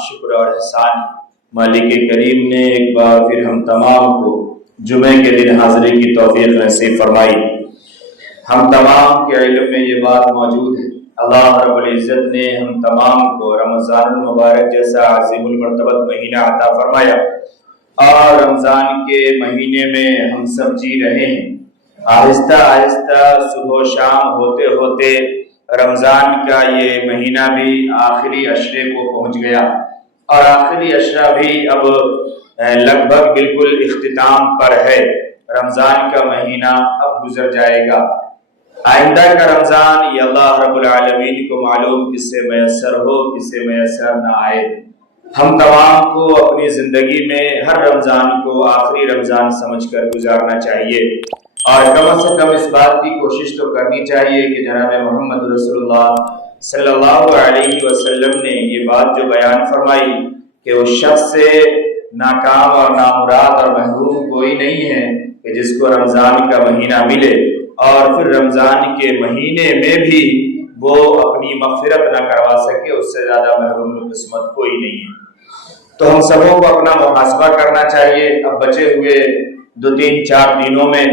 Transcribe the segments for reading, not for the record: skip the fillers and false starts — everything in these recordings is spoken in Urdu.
شکر اور احسان مالک کریم نے ایک بار پھر ہم تمام کو جمعے کے دن حاضری کی توفیق نصیب فرمائی۔ ہم تمام کے علم میں یہ بات موجود ہے، اللہ رب العزت نے ہم تمام کو رمضان المبارک جیسا عظیم المرتبت مہینہ عطا فرمایا، اور رمضان کے مہینے میں ہم سب جی رہے ہیں۔ آہستہ آہستہ صبح و شام ہوتے ہوتے رمضان کا یہ مہینہ بھی آخری عشرے کو پہنچ گیا، اور آخری عشرہ بھی اب لگ بھگ بالکل اختتام پر ہے۔ رمضان کا مہینہ اب گزر جائے گا۔ آئندہ کا رمضان یہ اللہ رب العالمین کو معلوم کسے میسر ہو کسے میسر نہ آئے۔ ہم تمام کو اپنی زندگی میں ہر رمضان کو آخری رمضان سمجھ کر گزارنا چاہیے، اور کم سے کم اس بات کی کوشش تو کرنی چاہیے کہ جناب محمد رسول اللہ صلی اللہ علیہ وسلم نے یہ بات جو بیان فرمائی کہ اس شخص سے ناکام اور نامراد اور محروم کوئی نہیں ہے کہ جس کو رمضان کا مہینہ ملے اور پھر رمضان کے مہینے میں بھی وہ اپنی مغفرت نہ کروا سکے، اس سے زیادہ محروم قسمت کوئی نہیں ہے۔ تو ہم سبوں کو اپنا محاسبہ کرنا چاہیے اب بچے ہوئے 2-3-4 دنوں میں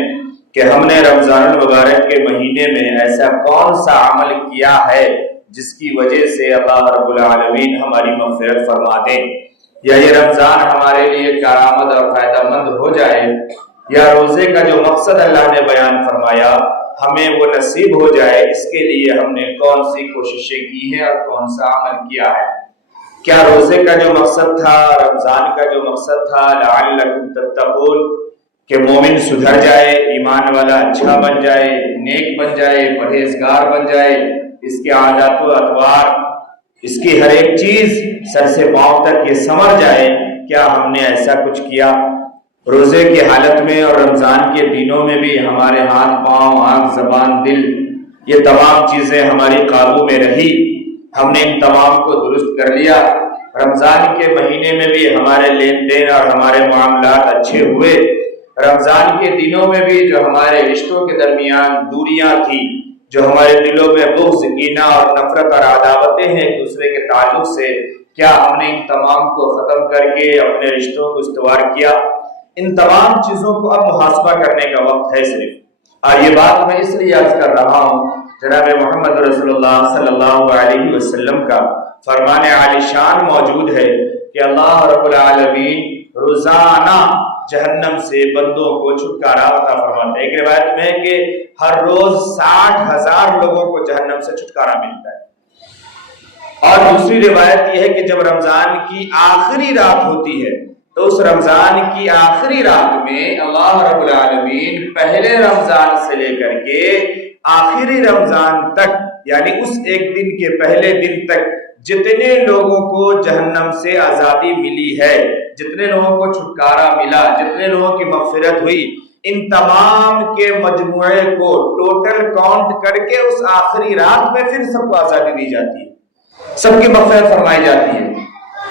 کہ ہم نے رمضان المبارک کے مہینے میں ایسا کون سا عمل کیا ہے جس کی وجہ سے اللہ رب العالمین ہماری مغفرت فرما دے، یا یہ رمضان ہمارے لیے کارآمد اور فائدہ مند ہو جائے، یا روزے کا جو مقصد اللہ نے بیان فرمایا ہمیں وہ نصیب ہو جائے۔ اس کے لیے ہم نے کون سی کوششیں کی ہیں اور کون سا عمل کیا ہے۔ کیا روزے کا جو مقصد تھا، رمضان کا جو مقصد تھا لعلکم تتقون، کہ مومن سدھر جائے، ایمان والا اچھا بن جائے، نیک بن جائے، پرہیزگار بن جائے، اس کے عادات و اطوار، اس کی ہر ایک چیز سر سے پاؤں تک یہ سمر جائے، کیا ہم نے ایسا کچھ کیا؟ روزے کی حالت میں اور رمضان کے دنوں میں بھی ہمارے ہاتھ پاؤں آنکھ زبان دل یہ تمام چیزیں ہماری قابو میں رہی، ہم نے ان تمام کو درست کر لیا۔ رمضان کے مہینے میں بھی ہمارے لین دین اور ہمارے معاملات اچھے ہوئے، رمضان کے دنوں میں بھی جو ہمارے رشتوں کے درمیان دوریاں تھی، جو ہمارے دلوں میں بغض، کینہ اور نفرت اور عداوتیں ہیں ایک دوسرے کے تعلق سے، کیا ہم نے ان تمام کو ختم کر کے اپنے رشتوں کو استوار کیا؟ ان تمام چیزوں کو اب محاسبہ کرنے کا وقت ہے صرف۔ اور یہ بات میں اس لیے عرض کر رہا ہوں، جناب محمد رسول اللہ صلی اللہ علیہ وسلم کا فرمان عالی شان موجود ہے کہ اللہ رب العالمین روزانہ جہنم سے بندوں کو چھٹکارا عطا فرماتا ہے۔ ایک روایت میں ہے کہ ہر روز 60,000 لوگوں کو جہنم سے چھٹکارا ملتا ہے۔ اور دوسری روایت یہ ہے کہ جب رمضان کی آخری رات ہوتی ہے تو اس رمضان کی آخری رات میں اللہ رب العالمین پہلے رمضان سے لے کر کے آخری رمضان تک، یعنی اس ایک دن کے پہلے دن تک جتنے لوگوں کو جہنم سے آزادی ملی ہے، جتنے لوگوں کو چھٹکارا ملا، جتنے لوگوں کی مغفرت ہوئی، ان تمام کے مجموعے کو ٹوٹل کاؤنٹ کر کے اس آخری رات میں پھر سب کو آزادی دی جاتی ہے، سب کی مغفرت فرمائی جاتی ہے۔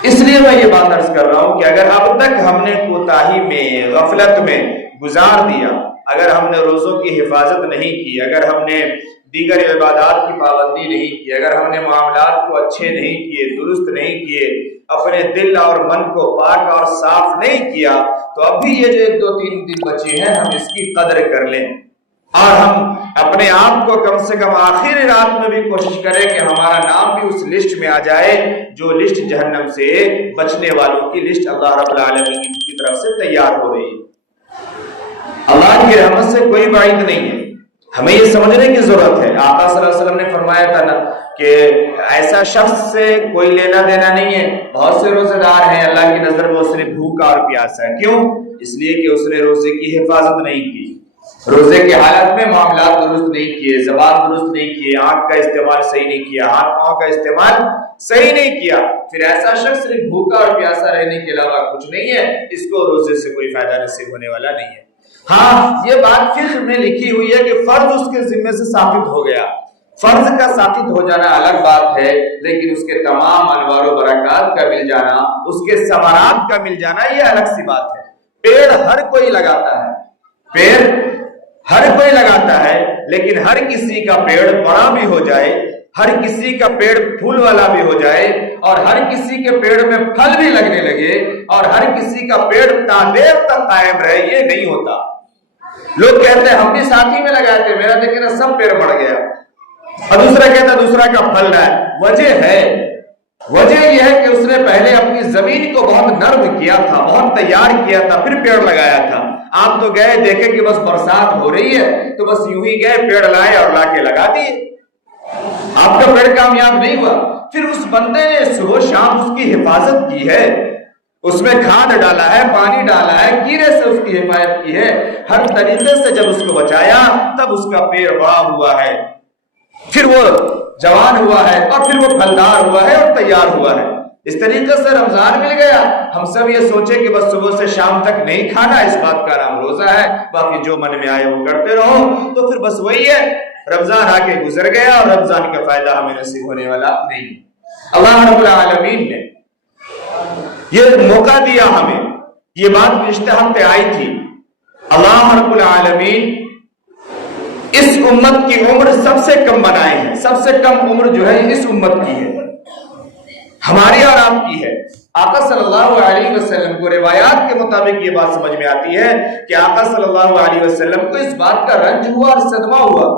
اس لیے میں یہ بات عرض کر رہا ہوں کہ اگر اب تک ہم نے کوتاہی میں، غفلت میں گزار دیا، اگر ہم نے روزوں کی حفاظت نہیں کی، اگر ہم نے دیگر عبادات کی پابندی نہیں کی، اگر ہم نے معاملات کو اچھے نہیں کیے، درست نہیں کیے، اپنے دل اور من کو پاک اور صاف نہیں کیا، تو اب بھی یہ جو 1-2-3 دن بچے ہیں ہم اس کی قدر کر لیں، اور ہم اپنے آپ کو کم سے کم آخری رات میں بھی کوشش کریں کہ ہمارا نام بھی اس لسٹ میں آ جائے جو لسٹ جہنم سے بچنے والوں کی لسٹ اللہ رب العالمین کی طرف سے تیار ہو رہی ہے۔ اللہ کی رحمت سے کوئی بعید نہیں ہے، ہمیں یہ سمجھنے کی ضرورت ہے۔ آقا صلی اللہ علیہ وسلم نے فرمایا تھا نا کہ ایسا شخص سے کوئی لینا دینا نہیں ہے، بہت سے روزے دار ہیں اللہ کی نظر میں وہ صرف بھوکا اور پیاسا ہے۔ کیوں؟ اس لیے کہ اس نے روزے کی حفاظت نہیں کی، روزے کی حالت میں معاملات درست نہیں کیے، زبان درست نہیں کیے، آنکھ کا استعمال صحیح نہیں کیا، ہاتھ پاؤں کا استعمال صحیح نہیں کیا، پھر ایسا شخص صرف بھوکا اور پیاسا رہنے کے علاوہ کچھ نہیں ہے، اس کو روزے سے کوئی فائدہ نصیب ہونے والا نہیں ہے۔ ہاں، یہ بات فقہ میں لکھی ہوئی ہے کہ فرض اس کے ذمے سے ثابت ہو گیا، فرض کا ثابت ہو جانا الگ بات ہے، لیکن اس کے تمام انوار و برکات کا مل جانا، اس کے ثمرات کا مل جانا یہ الگ سی بات ہے۔ پیڑ ہر کوئی لگاتا ہے، پیڑ ہر کوئی لگاتا ہے، لیکن ہر کسی کا پیڑ بڑا بھی ہو جائے ہر کسی کا پیڑ پھول والا بھی ہو جائے اور ہر کسی کے پیڑ میں پھل بھی لگنے لگے اور ہر کسی کا پیڑ تادیر تک قائم رہے، یہ نہیں ہوتا۔ لوگ کہتے ہیں ہم بھی ساتھی میں لگائے تھے، میرا دیکھیں نا سب پیڑ بڑھ گیا، اور دوسرا کہتا ہے دوسرا کا پھل رہا ہے۔ وجہ یہ ہے کہ اس نے پہلے اپنی زمین کو بہت نرم کیا تھا، بہت تیار کیا تھا، پھر پیڑ لگایا تھا۔ آپ تو گئے دیکھیں کہ بس برسات ہو رہی ہے تو بس یوں ہی گئے پیڑ لائے اور لا کے لگا دیے، آپ کا پیڑ کامیاب نہیں ہوا۔ پھر اس بندے نے صبح شام اس کی حفاظت کی ہے، اس میں کھاد ڈالا ہے، پانی ڈالا ہے، کیڑے سے اس کی حفاظت کی ہے، ہر طریقے سے جب اس کو بچایا تب اس کا پیڑ بڑا ہوا ہے، پھر وہ جوان ہوا ہے اور پھر وہ پھلدار ہوا ہے اور تیار ہوا ہے۔ اس طریقے سے رمضان مل گیا، ہم سب یہ سوچے کہ بس صبح سے شام تک نہیں کھانا، اس بات کا نام روزہ ہے، باقی جو من میں آئے وہ کرتے رہو، تو پھر بس وہی ہے، رمضان آ کے گزر گیا اور رمضان کا فائدہ ہمیں نصیب ہونے والا نہیں۔ اللہ رب العالمین نے یہ موقع دیا ہمیں، یہ بات گزشتہ ہفتے آئی تھی، اللہ رب العالمین اس امت کی عمر سب سے کم بنائے ہیں، سب سے کم عمر جو ہے اس امت کی ہے، ہماری اور آپ کی ہے۔ آقا صلی اللہ علیہ وسلم کو روایات کے مطابق یہ بات سمجھ میں آتی ہے کہ آقا صلی اللہ علیہ وسلم کو اس بات کا رنج ہوا اور صدمہ ہوا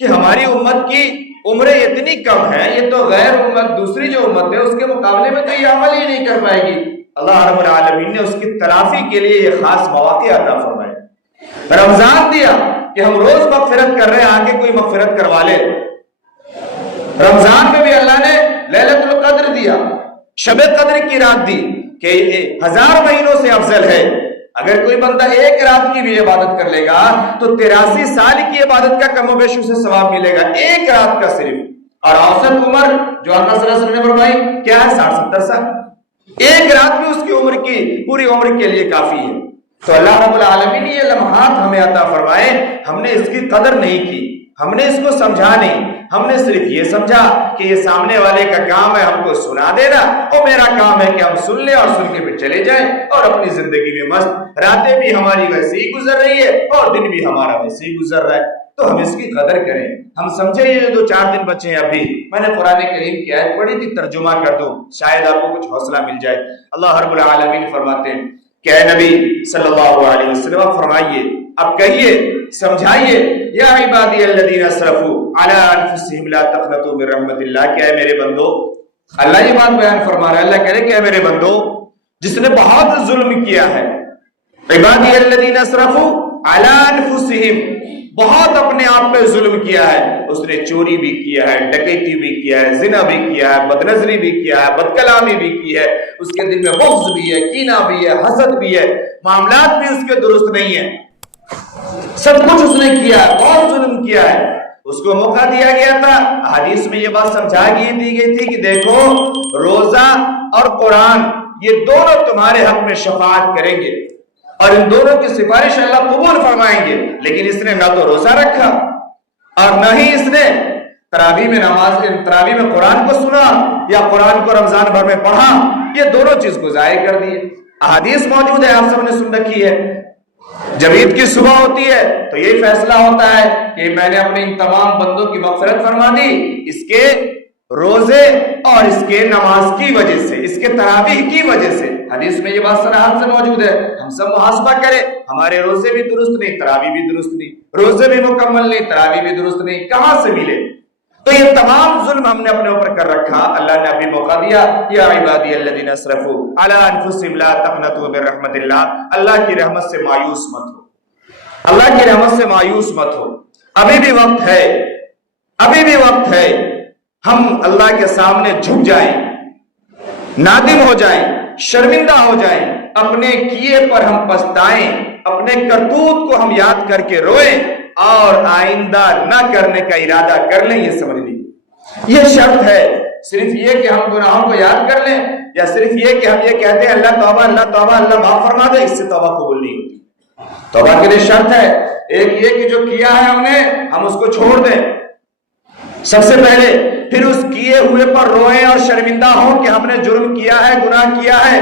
کہ ہماری امت کی عمریں اتنی کم ہیں، یہ تو غیر امت دوسری جو امت ہے اس کے مقابلے میں تو یہ عمل ہی نہیں کر پائے گی۔ اللہ رب العالمین نے اس کی تلافی کے لیے یہ خاص مواقع عطا فرمائے، رمضان دیا کہ ہم روز مغفرت کر رہے ہیں، آگے کوئی مغفرت کروا لے۔ رمضان میں بھی اللہ نے لیلۃ القدر دیا، شب قدر کی رات دی کہ 1000 مہینوں سے افضل ہے۔ اگر کوئی بندہ ایک رات کی بھی عبادت کر لے گا تو 83 سال کی عبادت کا کم و بیش اسے ثواب ملے گا، ایک رات کا صرف۔ اور اوسط عمر جو آقا صلی اللہ علیہ وسلم نے فرمائی کیا ہے، 60-70 سال، ایک رات بھی اس کی عمر کی پوری عمر کے لیے کافی ہے۔ تو اللہ رب العالمین نے یہ لمحات ہمیں عطا فرمائے، ہم نے اس کی قدر نہیں کی، ہم نے اس کو سمجھا نہیں، ہم نے صرف یہ سمجھا کہ یہ سامنے والے کا کام ہے ہم کو سنا دینا، اور میرا کام ہے کہ ہم سن لیں اور سن کے پھر چلے جائیں اور اپنی زندگی میں مست، راتیں بھی ہماری ویسے ہی گزر رہی ہے اور دن بھی ہمارا ویسے ہی گزر رہا ہے۔ تو ہم اس کی قدر کریں، ہم سمجھے یہ 2-4 دن بچے ہیں ابھی، میں نے قرآن کریم کی آیت پڑھی تھی، ترجمہ کر دوں شاید آپ کو کچھ حوصلہ مل جائے۔ اللہ رب العالمین فرماتے ہیں کہ اے نبی صلی اللہ علیہ وسلم فرمائیے، اب کہیے، سمجھائیے، یا عبادی الذین اسرفوا علی انفسہم لا تقنطوا من رحمت اللہ، کہ اے میرے بندو، اللہ یہ بات بیان فرما رہا ہے، اللہ کہہ رہے کہ اے میرے بندو جس نے بہت ظلم کیا ہے، عبادی الذین اسرفوا علی انفسہم، بہت اپنے آپ پہ ظلم کیا ہے، اس نے چوری بھی کیا ہے، ڈکیتی بھی کیا ہے، زنا بھی کیا ہے، بدنظری بھی کیا ہے، بدکلامی بھی کی ہے، اس کے دل میں بغض بھی ہے، کینہ بھی ہے، حسد بھی ہے، معاملات بھی اس کے درست نہیں ہیں، سب کچھ اس نے کیا ہے، بہت ظلم کیا ہے۔ اس کو موقع دیا گیا تھا، حدیث میں یہ بات سمجھا دی گئی تھی کہ دیکھو روزہ اور قرآن یہ دونوں تمہارے حق میں شفاعت کریں گے اور ان دونوں کی سفارش اللہ قبول فرمائیں گے، لیکن اس نے نہ تو روزہ رکھا اور نہ ہی اس نے تراویح میں تراویح میں قرآن کو سنا یا قرآن کو رمضان بھر میں پڑھا، یہ دونوں چیز کو ضائع کر دیے۔ احادیث موجود ہے، آپ سب نے سن رکھی ہے، جب عید کی صبح ہوتی ہے تو یہی فیصلہ ہوتا ہے کہ میں نے اپنے ان تمام بندوں کی مغفرت فرما دی، اس کے روزے اور اس کے نماز کی وجہ سے، اس کے تراویح کی وجہ سے۔ حدیث میں یہ بات صراحت سے موجود ہے، ہم سب محاسبہ کریں، ہمارے روزے بھی درست نہیں، تراویح بھی درست نہیں، روزے بھی مکمل نہیں، تراویح بھی درست نہیں، کہاں سے ملے؟ تو یہ تمام ظلم ہم نے اپنے اوپر کر رکھا، اللہ نے ابھی موقع دیا، یا عبادی الذین اسرفوا علی انفسہم لا تقنطوا من رحمت اللہ، اللہ کی رحمت سے مایوس مت ہو، اللہ کی رحمت سے مایوس مت ہو، ابھی بھی وقت ہے، ابھی بھی وقت ہے، ہم اللہ کے سامنے جھک جائیں، نادم ہو جائیں، شرمندہ ہو جائیں، اپنے کیے پر ہم پچھتائیں، اپنے کرتوت کو ہم یاد کر کے روئیں اور آئندہ نہ کرنے کا ارادہ کر لیں، یہ سمجھ لیں، یہ شرط ہے۔ صرف یہ کہ ہم گناہوں کو یاد کر لیں یا صرف یہ کہ ہم یہ کہتے ہیں اللہ توبہ اللہ توبہ اللہ معاف فرما دے، اس سے توبہ قبول نہیں ہوتی۔ توبہ کے لیے شرط ہے، ایک یہ کہ جو کیا ہے ہم نے، ہم اس کو چھوڑ دیں سب سے پہلے، پھر اس کیے ہوئے پر روئیں اور شرمندہ ہوں کہ ہم نے جرم کیا ہے، گناہ کیا ہے،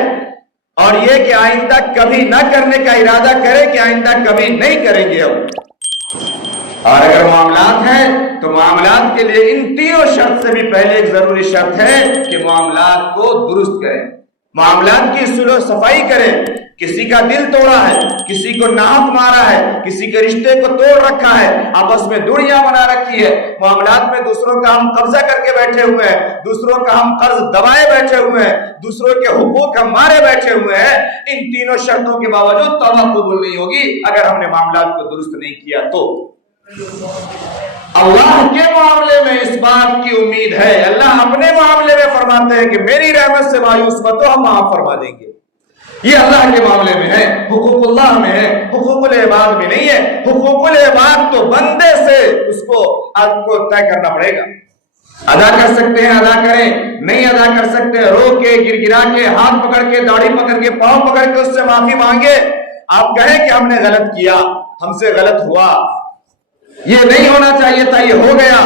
اور یہ کہ آئندہ کبھی نہ کرنے کا ارادہ کریں کہ آئندہ کبھی نہیں کریں گے ہم۔ اور اگر معاملات ہیں تو معاملات کے لیے ان تینوں شرط سے بھی پہلے ایک ضروری شرط ہے کہ معاملات کو درست کریں، معاملات کی صلح و صفائی کریں۔ کسی کا دل توڑا ہے، کسی کو ناحق مارا ہے، کسی کے رشتے کو توڑ رکھا ہے، آپس میں دوریاں بنا رکھی ہے، معاملات میں دوسروں کا ہم قبضہ کر کے بیٹھے ہوئے ہیں، دوسروں کا ہم قرض دبائے بیٹھے ہوئے ہیں، دوسروں کے حقوق ہم مارے بیٹھے ہوئے ہیں، ان تینوں شرطوں کے باوجود توبہ قبول نہیں ہوگی اگر ہم نے معاملات کو درست نہیں کیا تو۔ اللہ کے معاملے میں اس بات کی امید ہے، اللہ اپنے معاملے میں فرماتے ہیں کہ میری رحمت سے مایوس مت ہو، ہم معاف فرما دیں گے۔ یہ اللہ کے معاملے میں ہے، حقوق اللہ میں ہے، حقوق العباد میں نہیں ہے۔ حقوق العباد تو بندے سے اس کو آپ کو طے کرنا پڑے گا، ادا کر سکتے ہیں ادا کریں، نہیں ادا کر سکتے رو کے گر گرا کے ہاتھ پکڑ کے داڑھی پکڑ کے پاؤں پکڑ کے اس سے معافی مانگے۔ آپ کہیں کہ ہم نے غلط کیا، ہم سے غلط ہوا، یہ نہیں ہونا چاہیے تھا، یہ ہو گیا،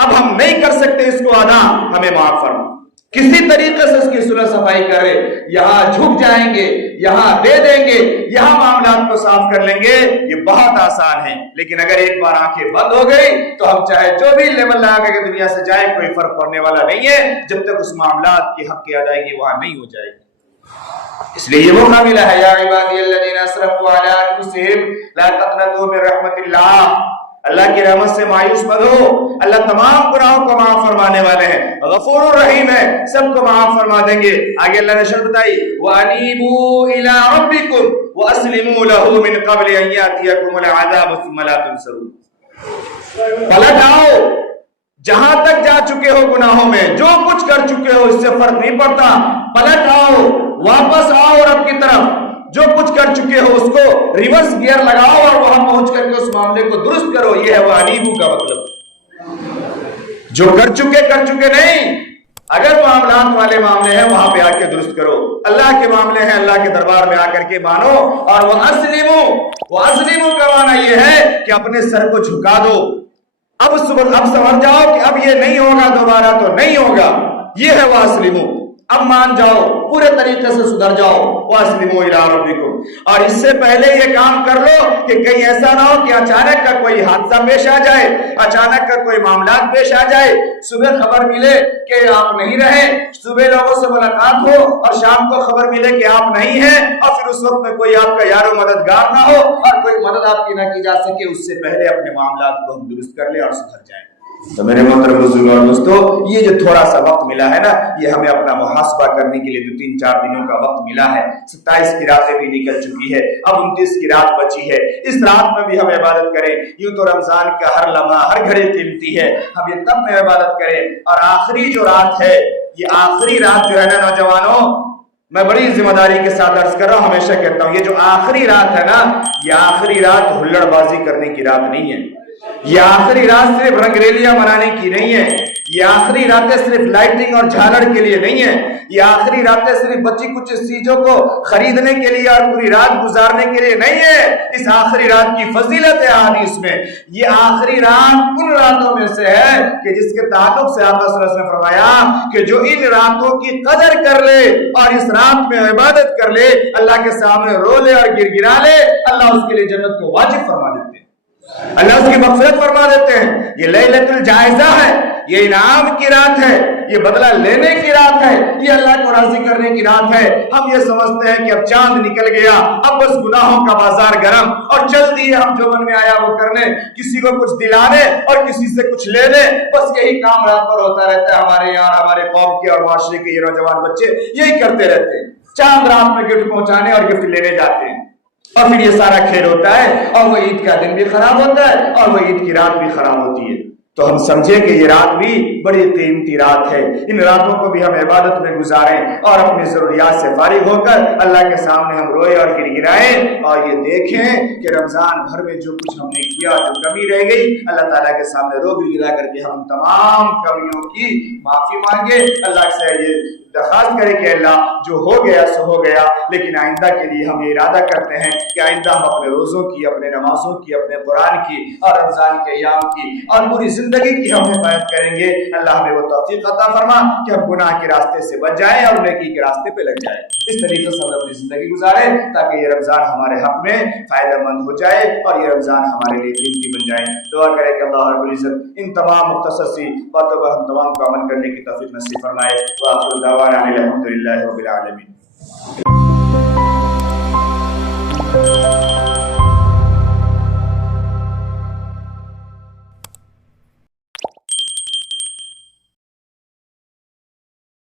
اب ہم نہیں کر سکتے اس کو ادا، ہمیں معاف فرما۔ کسی طریقے سے اس کی صلح صفائی کرے، یہاں جھک جائیں گے، یہاں دے دیں گے، یہاں معاملات کو صاف کر لیں گے، یہ بہت آسان ہے۔ لیکن اگر ایک بار آنکھیں بند ہو گئی تو ہم چاہے جو بھی لیول لگا کے دنیا سے جائیں، کوئی فرق پڑنے والا نہیں ہے جب تک اس معاملات کی حق کی ادائیگی وہاں نہیں ہو جائے گی۔ اس لیے یہ وہ معاملہ ہے، یا عبادی الذین اسرفوا علی انفسہم لا تقنطوا من رحمت اللہ، اللہ کی رحمت سے مایوس مت ہو، اللہ تمام گناہوں کو معاف فرمانے والے ہیں، غفور الرحیم ہے، سب کو معاف فرما دیں گے۔ آگے اللہ نے شرط بتائی، وَأَنِيبُوا إِلَىٰ رَبِّكُمْ وَأَسْلِمُوا لَهُ مِنْ قَبْلِ أَن يَأْتِيَكُمُ الْعَذَابُ ثُمَّ لَا تُنصَرُونَ۔ پلٹ آؤ، جہاں تک جا چکے ہو گناہوں میں، جو کچھ کر چکے ہو اس سے فرق نہیں پڑتا، پلٹ آؤ، واپس آؤ رب کی طرف، جو کچھ کر چکے ہو اس کو ریورس گیئر لگاؤ اور وہاں پہنچ کر کے اس معاملے کو درست کرو۔ یہ ہے وہ انیبو کا مطلب، جو کر چکے نہیں، اگر معاملات والے معاملے ہیں وہاں پہ آ کے درست کرو، اللہ کے معاملے ہیں اللہ کے دربار میں آ کر کے مانو، اور وہ اسلمو کا معنی یہ ہے کہ اپنے سر کو جھکا دو، اب سمجھ جاؤ کہ اب یہ نہیں ہوگا دوبارہ تو نہیں ہوگا، یہ ہے وہ اسلمو، اب مان جاؤ، پورے طریقے سے سدھر جاؤ، وَأَسْلِمُوا إِلَىٰ رَبِّكُمْ۔ اور اس سے پہلے یہ کام کر لو کہ کہیں ایسا نہ ہو کہ اچانک کا کوئی حادثہ پیش آ جائے، اچانک کا کوئی معاملات پیش آ جائے، صبح خبر ملے کہ آپ نہیں رہے، صبح لوگوں سے ملاقات ہو اور شام کو خبر ملے کہ آپ نہیں ہیں، اور پھر اس وقت میں کوئی آپ کا یار و مددگار نہ ہو اور کوئی مدد آپ کی نہ کی جا سکے، اس سے پہلے اپنے معاملات کو ہم درست کر لیں اور سدھر جائیں۔ تو میرے محترم بزرگوں اور دوستو، یہ جو تھوڑا سا وقت ملا ہے نا، یہ ہمیں اپنا محاسبہ کرنے کے لیے 2-3-4 دنوں کا وقت ملا ہے۔ 27 کی راتیں بھی نکل چکی ہے، اب 29 کی رات بچی ہے، اس رات میں بھی ہم عبادت کریں۔ یوں تو رمضان کا ہر لمحہ ہر گھڑی قیمتی ہے، ہم یہ تب میں عبادت کریں، اور آخری جو رات ہے، یہ آخری رات جو ہے نا نوجوانوں، میں بڑی ذمہ داری کے ساتھ عرض کر رہا ہوں، ہمیشہ کہتا ہوں، یہ جو آخری رات ہے نا، یہ آخری رات ہلڑ بازی کرنے کی رات نہیں ہے، یہ آخری رات صرف رنگریلیاں منانے کی نہیں ہے، یہ آخری راتیں صرف لائٹنگ اور جھالڑ کے لیے نہیں ہے، یہ آخری راتیں صرف بچی کچھ چیزوں کو خریدنے کے لیے اور پوری رات گزارنے کے لیے نہیں ہے۔ اس آخری رات کی فضیلت ہے حدیث میں، یہ آخری رات ان راتوں میں سے ہے کہ جس کے تعلق سے آقا صلی اللہ علیہ وسلم نے فرمایا کہ جو ان راتوں کی قدر کر لے اور اس رات میں عبادت کر لے، اللہ کے سامنے رو لے اور گر گرا لے، اللہ اس کے لیے جنت کو واجب فرما دیتے ہیں، اللہ اس کی مغفرت فرما دیتے ہیں۔ یہ لیلۃ الجائزہ ہے، یہ انعام کی رات ہے، یہ بدلہ لینے کی رات ہے، یہ اللہ کو راضی کرنے کی رات ہے۔ ہم یہ سمجھتے ہیں کہ اب چاند نکل گیا، اب بس گناہوں کا بازار گرم، اور چل دیے ہم جو من میں آیا وہ کرنے، کسی کو کچھ دلانے اور کسی سے کچھ لینے، بس یہی کام رات بھر ہوتا رہتا ہے۔ ہمارے یہاں ہمارے قوم کے اور معاشرے کے یہ نوجوان بچے یہی کرتے رہتے ہیں، چاند رات میں گفٹ پہنچانے اور گفٹ لینے جاتے ہیں، اور پھر یہ سارا کھیل ہوتا ہے، اور وہ عید کا دن بھی خراب ہوتا ہے اور وہ عید کی رات بھی خراب ہوتی ہے۔ تو ہم سمجھیں کہ یہ رات بھی بڑی قیمتی رات ہے، ان راتوں کو بھی ہم عبادت میں گزاریں اور اپنی ضروریات سے فارغ ہو کر اللہ کے سامنے ہم روئے اور گر گرائیں، اور یہ دیکھیں کہ رمضان بھر میں جو کچھ ہم نے کیا، جو کمی رہ گئی، اللہ تعالیٰ کے سامنے رو گر گرا کر کے ہم تمام کمیوں کی معافی مانگے، اللہ سے یہ درخواست کریں کہ اللہ جو ہو گیا سو ہو گیا، لیکن آئندہ کے لیے ہم یہ ارادہ کرتے ہیں کہ آئندہ ہم اپنے روزوں کی، اپنے نمازوں کی، اپنے قرآن کی اور رمضان کے ایام کی اور پوری زندگی کی ہم حفاظت کریں گے۔ اللہ ہمیں وہ توفیق عطا فرما کہ ہم گناہ کے راستے سے بچ جائیں اور نیکی کے راستے پہ لگ جائیں۔ اس طریقے سے ہم اپنی زندگی گزاریں تاکہ یہ رمضان ہمارے حق میں فائدہ مند ہو جائے اور یہ رمضان ہمارے لیے قیمتی بن جائے۔ دعا کریں کہ اللہ رب العزت ان تمام مختصر سی باتوں پر ہم تمام کو عمل کرنے کی توفیق نصیب فرمائے۔ وآخر دعوانا الحمد للہ رب العالمین۔